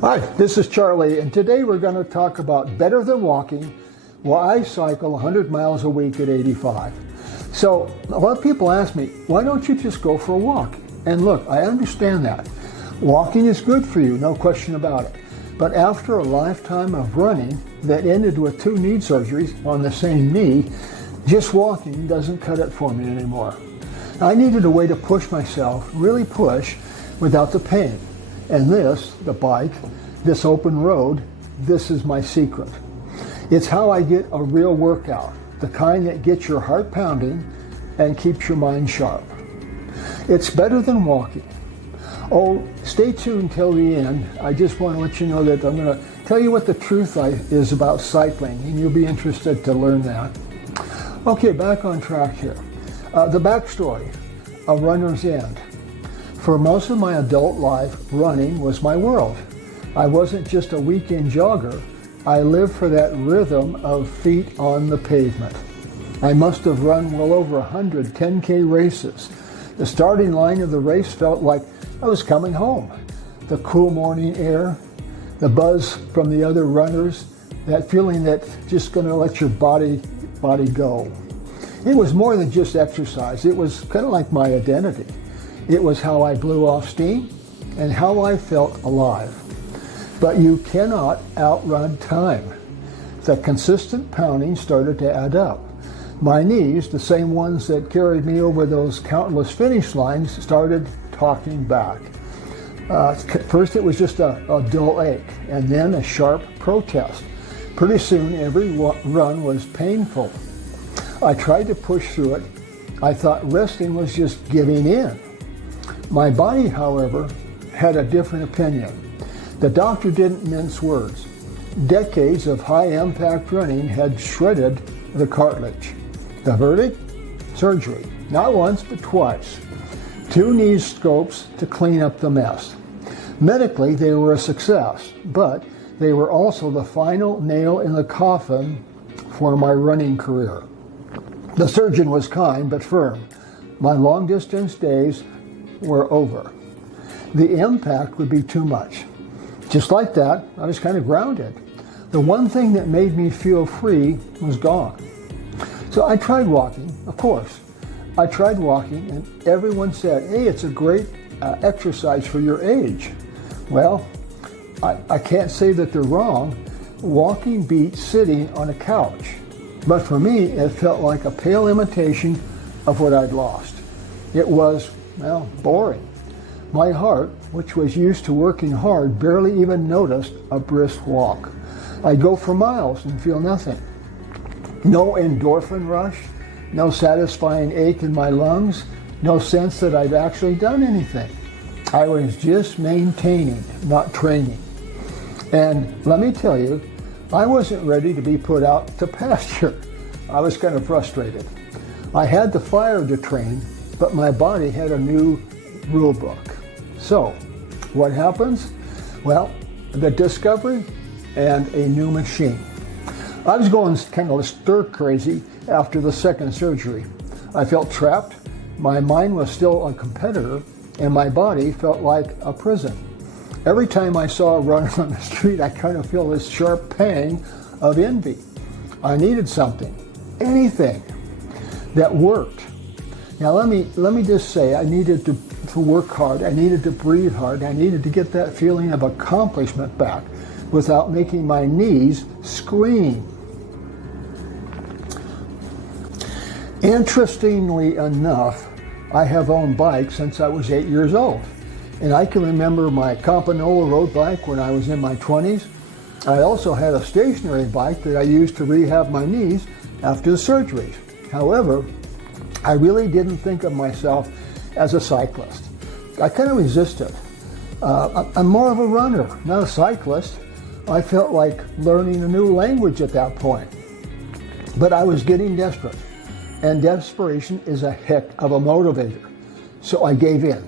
Hi, this is Charlie, and today we're going to talk about better than walking while I cycle 100 miles a week at 85. So a lot of people ask me, why don't you just go for a walk? And look, I understand that. Walking is good for you, no question about it. But after a lifetime of running that ended with 2 knee surgeries on the same knee, just walking doesn't cut it for me anymore. I needed a way to push myself, really push, without the pain. And this, the bike, this open road, this is my secret. It's how I get a real workout, the kind that gets your heart pounding and keeps your mind sharp. It's better than walking. Oh, stay tuned till the end. I just want to let you know that I'm going to tell you what the truth is about cycling, and you'll be interested to learn that. Okay, back on track here. The backstory, a runner's end. For most of my adult life, running was my world. I wasn't just a weekend jogger. I lived for that rhythm of feet on the pavement. I must have run well over 100 10K races. The starting line of the race felt like I was coming home. The cool morning air, the buzz from the other runners, that feeling that just going to let your body go. It was more than just exercise. It was kind of like my identity. It was how I blew off steam and how I felt alive. But you cannot outrun time. The consistent pounding started to add up. My knees, the same ones that carried me over those countless finish lines, started talking back. First it was just a dull ache, and then a sharp protest. Pretty soon every run was painful. I tried to push through it. I thought resting was just giving in. My body, however, had a different opinion. The doctor didn't mince words. Decades of high-impact running had shredded the cartilage. The verdict? Surgery. Not once, but twice. 2 knee scopes to clean up the mess. Medically, they were a success, but they were also the final nail in the coffin for my running career. The surgeon was kind but firm. My long-distance days were over. The impact would be too much. Just like that, I was kind of grounded. The one thing that made me feel free was gone. So I tried walking, of course. I tried walking, and everyone said, hey, it's a great exercise for your age. Well, I can't say that they're wrong. Walking beats sitting on a couch. But for me, it felt like a pale imitation of what I'd lost. It was, well, boring. My heart, which was used to working hard, barely even noticed a brisk walk. I'd go for miles and feel nothing. No endorphin rush, no satisfying ache in my lungs, no sense that I'd actually done anything. I was just maintaining, not training. And let me tell you, I wasn't ready to be put out to pasture. I was kind of frustrated. I had the fire to train, but my body had a new rule book. So, what happens? Well, the discovery and a new machine. I was going kind of stir crazy after the second surgery. I felt trapped, my mind was still a competitor, and my body felt like a prison. Every time I saw a runner on the street, I kind of feel this sharp pang of envy. I needed something, anything that worked. Now let me just say, I needed to work hard, I needed to breathe hard, I needed to get that feeling of accomplishment back without making my knees scream. Interestingly enough, I have owned bikes since I was 8 years old. And I can remember my Campanola road bike when I was in my 20s. I also had a stationary bike that I used to rehab my knees after the surgeries. However, I really didn't think of myself as a cyclist. I kind of resisted. I'm more of a runner, not a cyclist. I felt like learning a new language at that point. But I was getting desperate. And desperation is a heck of a motivator. So I gave in.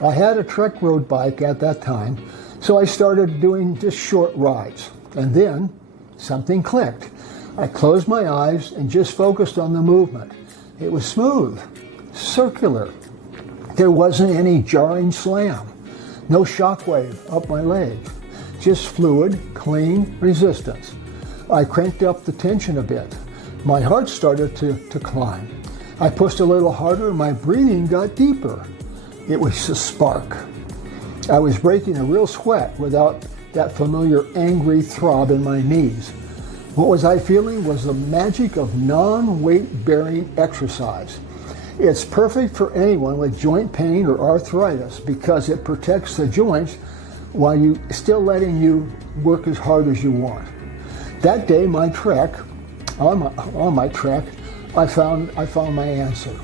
I had a Trek road bike at that time, so I started doing just short rides. And then something clicked. I closed my eyes and just focused on the movement. It was smooth, circular. There wasn't any jarring slam, no shockwave up my leg. just fluid, clean resistance. I cranked up the tension a bit. My heart started to climb. I pushed a little harder, my breathing got deeper. It was a spark. I was breaking a real sweat without that familiar angry throb in my knees. What was I feeling was the magic of non-weight bearing exercise. It's perfect for anyone with joint pain or arthritis because it protects the joints while still letting you work as hard as you want. That day, on my trek, I found my answer.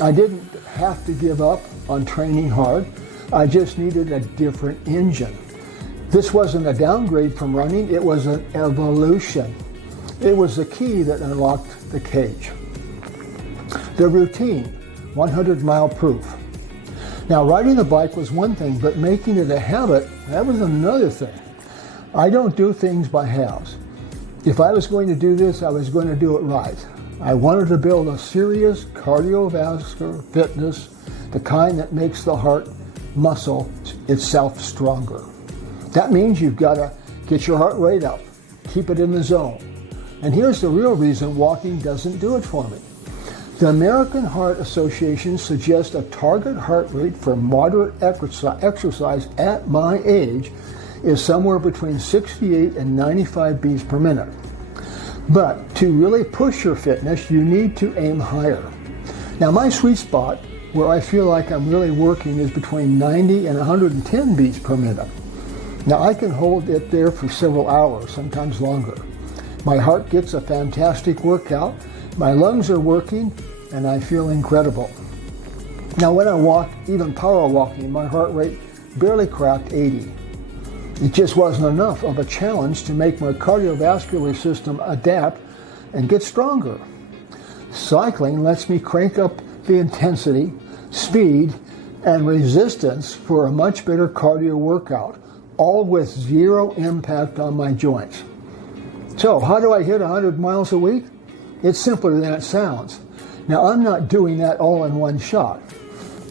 I didn't have to give up on training hard. I just needed a different engine. This wasn't a downgrade from running, it was an evolution. It was the key that unlocked the cage. The routine, 100-mile proof. Now, riding the bike was one thing, but making it a habit, that was another thing. I don't do things by halves. If I was going to do this, I was going to do it right. I wanted to build a serious cardiovascular fitness, the kind that makes the heart muscle itself stronger. That means you've got to get your heart rate up, keep it in the zone. And here's the real reason walking doesn't do it for me. The American Heart Association suggests a target heart rate for moderate exercise at my age is somewhere between 68 and 95 beats per minute. But to really push your fitness, you need to aim higher. Now, my sweet spot, where I feel like I'm really working, is between 90 and 110 beats per minute. Now, I can hold it there for several hours, sometimes longer. My heart gets a fantastic workout, my lungs are working, and I feel incredible. Now, when I walk, even power walking, my heart rate barely cracked 80. It just wasn't enough of a challenge to make my cardiovascular system adapt and get stronger. Cycling lets me crank up the intensity, speed, and resistance for a much better cardio workout, all with zero impact on my joints. So, how do I hit 100 miles a week? It's simpler than it sounds. Now, I'm not doing that all in one shot.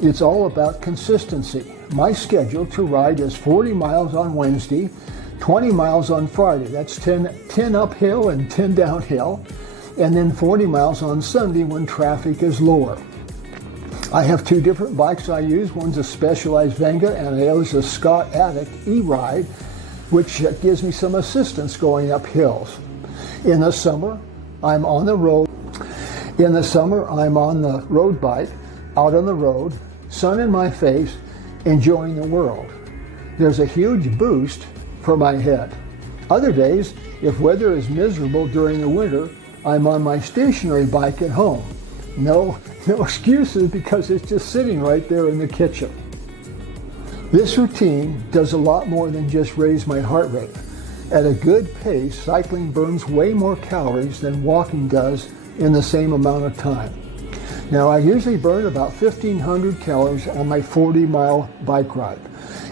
It's all about consistency. My schedule to ride is 40 miles on Wednesday, 20 miles on Friday. That's 10 uphill and 10 downhill, and then 40 miles on Sunday when traffic is lower. I have two different bikes I use. One's a Specialized Venga, and the other's a Scott Addict e-ride, which gives me some assistance going up hills. In the summer, I'm on the road. I'm on the road bike, out on the road, sun in my face, enjoying the world. There's a huge boost for my head. Other days, if weather is miserable during the winter, I'm on my stationary bike at home. No excuses because it's just sitting right there in the kitchen. This routine does a lot more than just raise my heart rate. At a good pace, cycling burns way more calories than walking does in the same amount of time. Now, I usually burn about 1,500 calories on my 40-mile bike ride.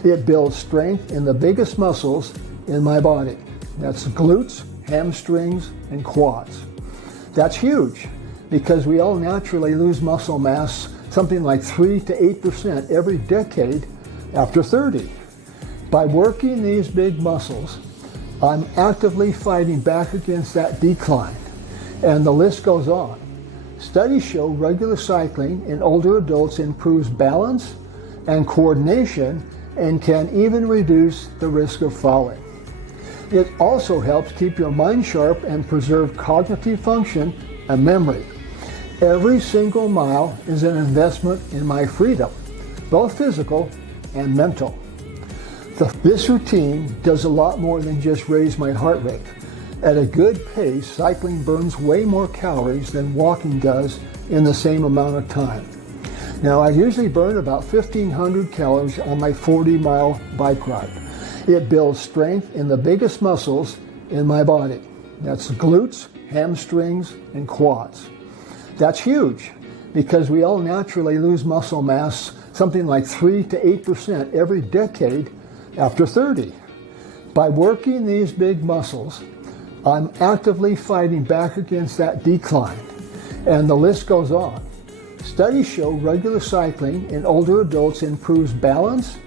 It builds strength in the biggest muscles in my body. That's glutes, hamstrings, and quads. That's huge because we all naturally lose muscle mass something like 3 to 8% every decade after 30. By working these big muscles, I'm actively fighting back against that decline, and the list goes on. Studies show regular cycling in older adults improves balance and coordination and can even reduce the risk of falling. It also helps keep your mind sharp and preserve cognitive function and memory. Every single mile is an investment in my freedom, both physical and mental. This routine does a lot more than just raise my heart rate. At a good pace, cycling burns way more calories than walking does in the same amount of time. Now, I usually burn about 1,500 calories on my 40-mile bike ride. It builds strength in the biggest muscles in my body. That's glutes, hamstrings, and quads. That's huge because we all naturally lose muscle mass something like 3 to 8% every decade after 30. By working these big muscles, I'm actively fighting back against that decline, and the list goes on. Studies show regular cycling in older adults improves balance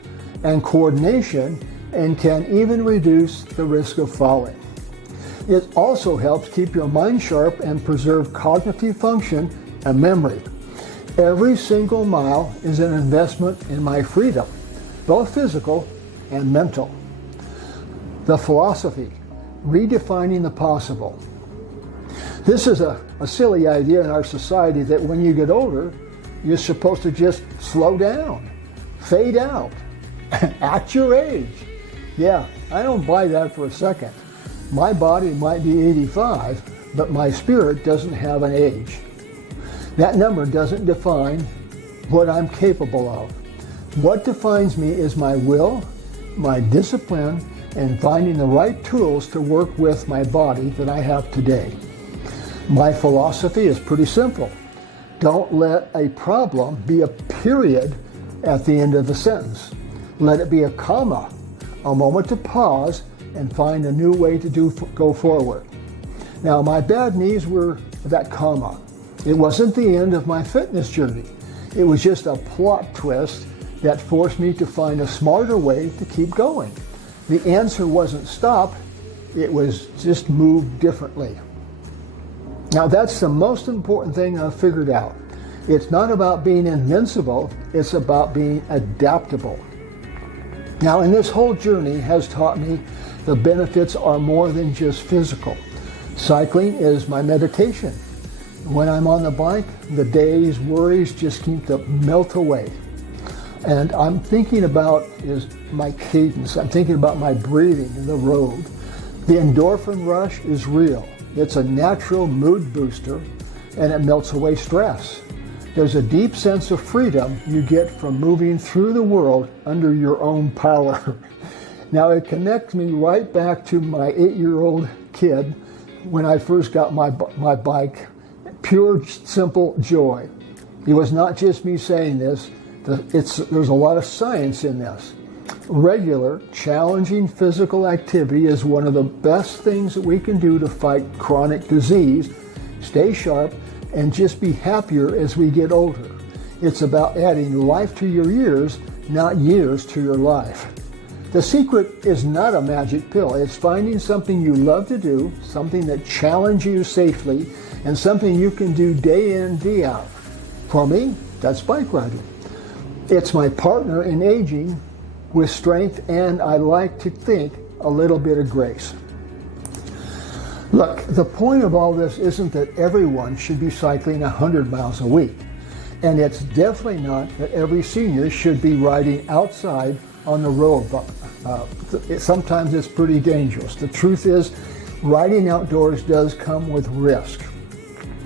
and coordination and can even reduce the risk of falling. It also helps keep your mind sharp and preserve cognitive function and memory. Every single mile is an investment in my freedom, both physical and mental. The philosophy, redefining the possible. This is a silly idea in our society that when you get older, you're supposed to just slow down, fade out, at your age. Yeah, I don't buy that for a second. My body might be 85, but my spirit doesn't have an age. That number doesn't define what I'm capable of. What defines me is my will, my discipline, and finding the right tools to work with my body that I have today. My philosophy is pretty simple. Don't let a problem be a period at the end of the sentence. Let it be a comma, a moment to pause and find a new way to go forward. Now, my bad knees were that comma. It wasn't the end of my fitness journey. It was just a plot twist that forced me to find a smarter way to keep going. The answer wasn't stop, it was just move differently. Now, that's the most important thing I've figured out. It's not about being invincible, it's about being adaptable. Now, and this whole journey has taught me the benefits are more than just physical. Cycling is my meditation. When I'm on the bike, the day's worries just seem to melt away. And I'm thinking about is my cadence. I'm thinking about my breathing in the road. The endorphin rush is real. It's a natural mood booster, and it melts away stress. There's a deep sense of freedom you get from moving through the world under your own power. Now, it connects me right back to my 8-year-old kid when I first got my bike. Pure, simple joy. It was not just me saying this. There's a lot of science in this. Regular, challenging physical activity is one of the best things that we can do to fight chronic disease, stay sharp, and just be happier as we get older. It's about adding life to your years, not years to your life. The secret is not a magic pill. It's finding something you love to do, something that challenges you safely, and something you can do day in, day out. For me, that's bike riding. It's my partner in aging with strength, and I like to think a little bit of grace. Look, the point of all this isn't that everyone should be cycling 100 miles a week. And it's definitely not that every senior should be riding outside on the road. Sometimes it's pretty dangerous. The truth is, riding outdoors does come with risk.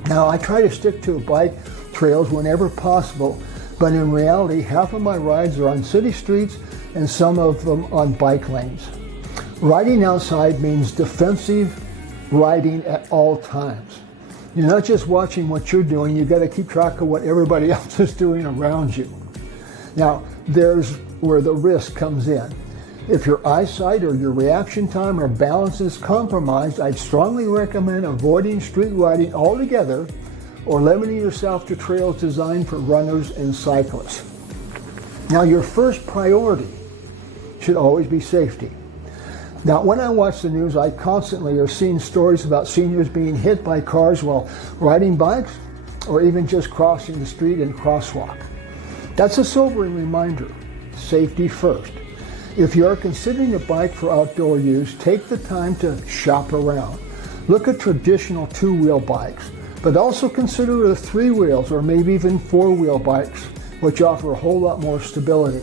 Now, I try to stick to bike trails whenever possible, but in reality, half of my rides are on city streets and some of them on bike lanes. Riding outside means defensive riding at all times. You're not just watching what you're doing, you've got to keep track of what everybody else is doing around you. Now, there's where the risk comes in. If your eyesight or your reaction time or balance is compromised, I'd strongly recommend avoiding street riding altogether or limiting yourself to trails designed for runners and cyclists. Now, your first priority should always be safety. Now, when I watch the news, I constantly are seeing stories about seniors being hit by cars while riding bikes or even just crossing the street in crosswalk. That's a sobering reminder. Safety first. If you are considering a bike for outdoor use, take the time to shop around. Look at traditional two-wheel bikes, but also consider the three wheels or maybe even four-wheel bikes, which offer a whole lot more stability.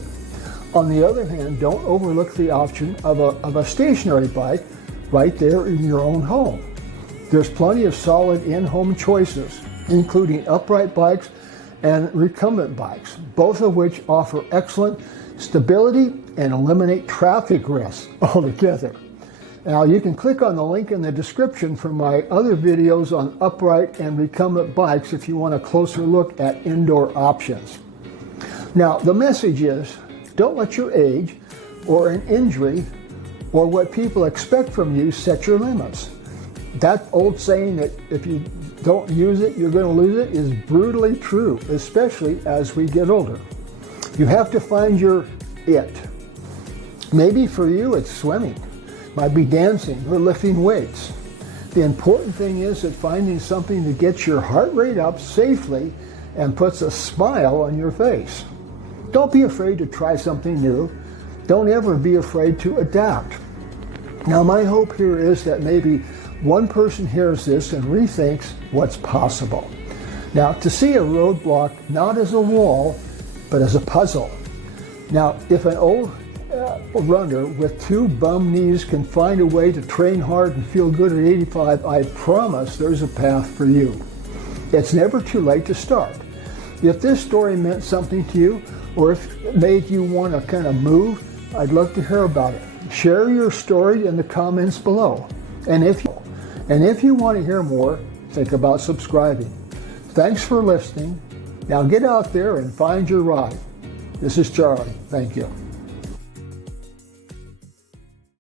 On the other hand, don't overlook the option of a stationary bike right there in your own home. There's plenty of solid in-home choices, including upright bikes and recumbent bikes, both of which offer excellent stability and eliminate traffic risks altogether. Now, you can click on the link in the description for my other videos on upright and recumbent bikes if you want a closer look at indoor options. Now, the message is, don't let your age or an injury or what people expect from you set your limits. That old saying that if you don't use it, you're going to lose it is brutally true, especially as we get older. You have to find your it. Maybe for you it's swimming, might be dancing or lifting weights. The important thing is that finding something that gets your heart rate up safely and puts a smile on your face. Don't be afraid to try something new. Don't ever be afraid to adapt. Now, my hope here is that maybe one person hears this and rethinks what's possible. Now, to see a roadblock not as a wall, but as a puzzle. Now, if an old runner with two bum knees can find a way to train hard and feel good at 85, I promise there's a path for you. It's never too late to start. If this story meant something to you, or if it made you want to kind of move, I'd love to hear about it. Share your story in the comments below. And if you want to hear more, think about subscribing. Thanks for listening. Now get out there and find your ride. This is Charlie. Thank you.